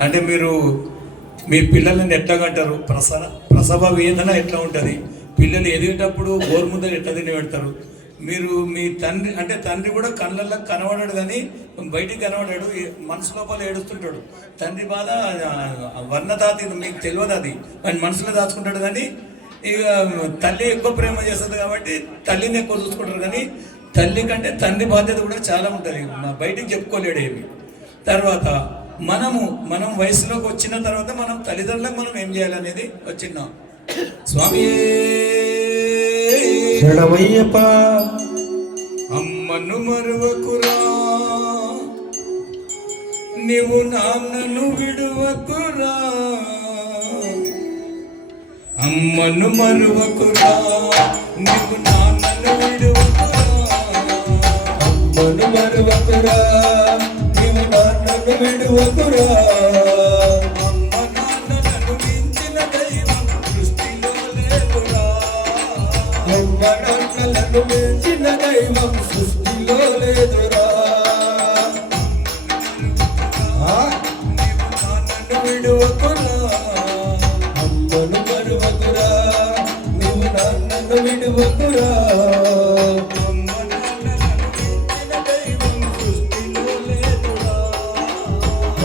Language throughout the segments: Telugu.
అంటే మీరు మీ పిల్లల్ని ఎట్లా కంటారు? ప్రసవ ప్రసవ వేదన ఎట్లా ఉంటుంది? పిల్లలు ఎదిగేటప్పుడు గోరు ముందర ఎట్లా తిని పెడతారు మీరు మీ తండ్రి అంటే తండ్రి కూడా కళ్ళల్లో కనబడాడు కానీ బయటికి కనబడాడు మనసు లోపల ఏడుస్తుంటాడు. తండ్రి బాధ వర్ణదాతి మీకు తెలియదు అది. ఆయన మనసులో దాచుకుంటాడు కానీ ఇక తల్లి ఎక్కువ ప్రేమ చేస్తుంది కాబట్టి తల్లిని ఎక్కువ చూసుకుంటారు కానీ తల్లి కంటే తండ్రి బాధ్యత కూడా చాలా ఉంటుంది. బయటికి చెప్పుకోలేడు ఏమి. తర్వాత మనము మనం వయసులోకి వచ్చిన తర్వాత మనం తల్లిదండ్రులకు మనం ఏం చేయాలనేది వచ్చిన్నాం స్వామి! శరణమయ్యప్ప అమ్మను మరువకురా. నీవు నాన్నను విడువకురా. అమ్మను మరువకురా. నీవు నాన్నను విడువకురా. అమ్మను మరువకురా. నాన్నను విడువకురా అమ్మ నాన్నలను మించిన దైవం సృష్టిలో లేకురా అమ్మ నాన్నలను మించిన దైవం సృష్టిలో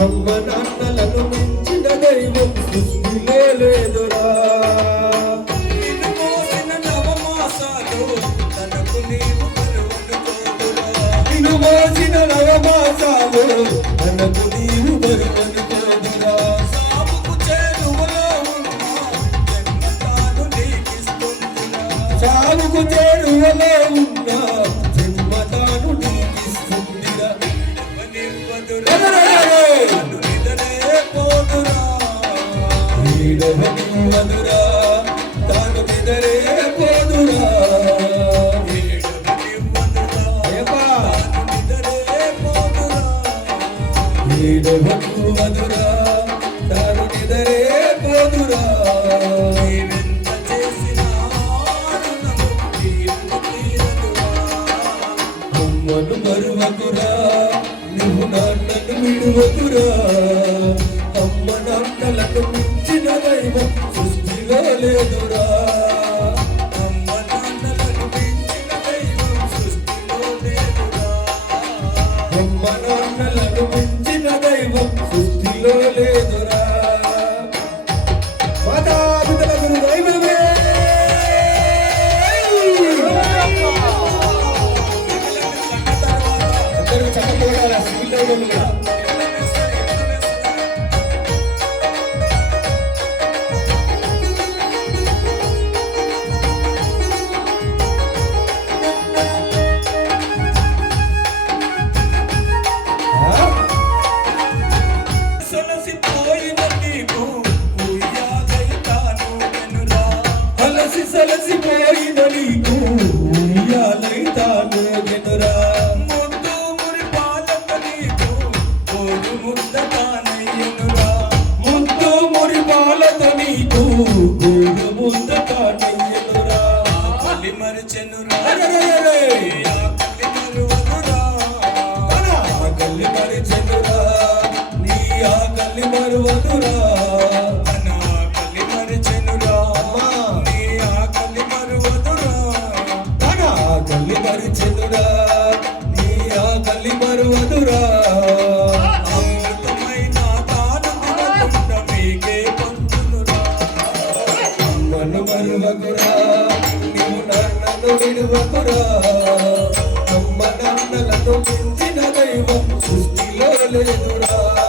అమ్మ నాన్నలను మించిన దైవం సృష్టిలే లేదురా నిన్ను మోసిన నవమాసాలు తనకు నీవు బరువను కోదురా మోసిన సాగుకు చేరువలో ఉన్న జన్మ తాను నీకిస్తుందిరా. చావుకు చేరువలో వీడవనివ్వదురా తాను నిదరే పోదురా ఏడవనివ్వదురా. అయ్యప్పా! తాను నిదరే పోదురా అమ్మను మరువకురా నువ్వు నాన్నను విడువకురా అమ్మ నాన్నలను మించిన దైవం లేదురా అమ్మ నాన్నలను దైవం సృష్టిలో లేదురా. అమ్మ నాన్నలను దైవం సృష్టిలో లేదురా. మాతాపితల గురు దైవమే అందరూ చక్కగా సివిల్ విడువకురా. అమ్మ నాన్నలను మించిన దైవం సృష్టిలో లేదురా.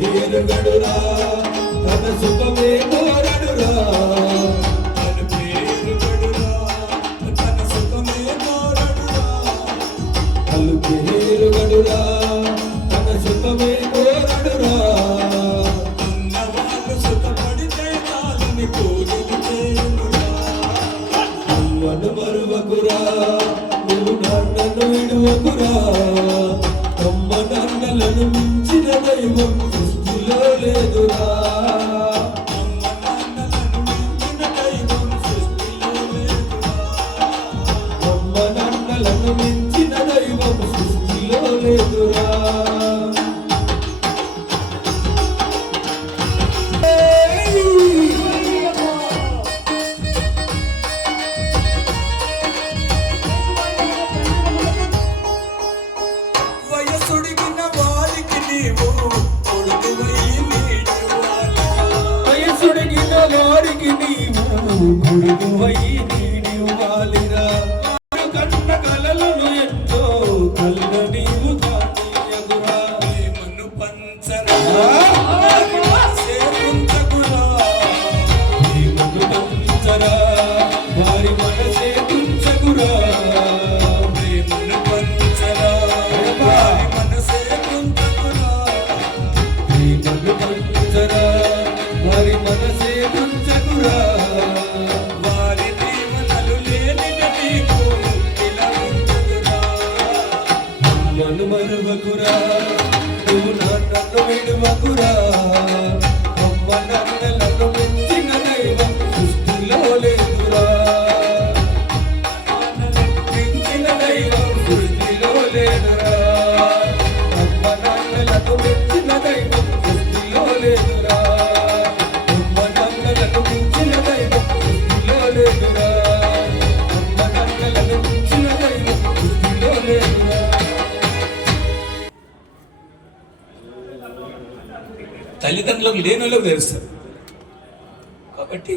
ധീരപ്പെടുക ఊళ్ళో లేదురా అమ్మ నాన్నలను మించిన దైవం సృష్టిలో లేదు. నన్ను మరువకురా. నువ్వు నన్ను విడువకురా. అమ్మ నన్ను తల్లిదండ్రులకు లేని వాళ్ళకు తెలుస్తారు కాబట్టి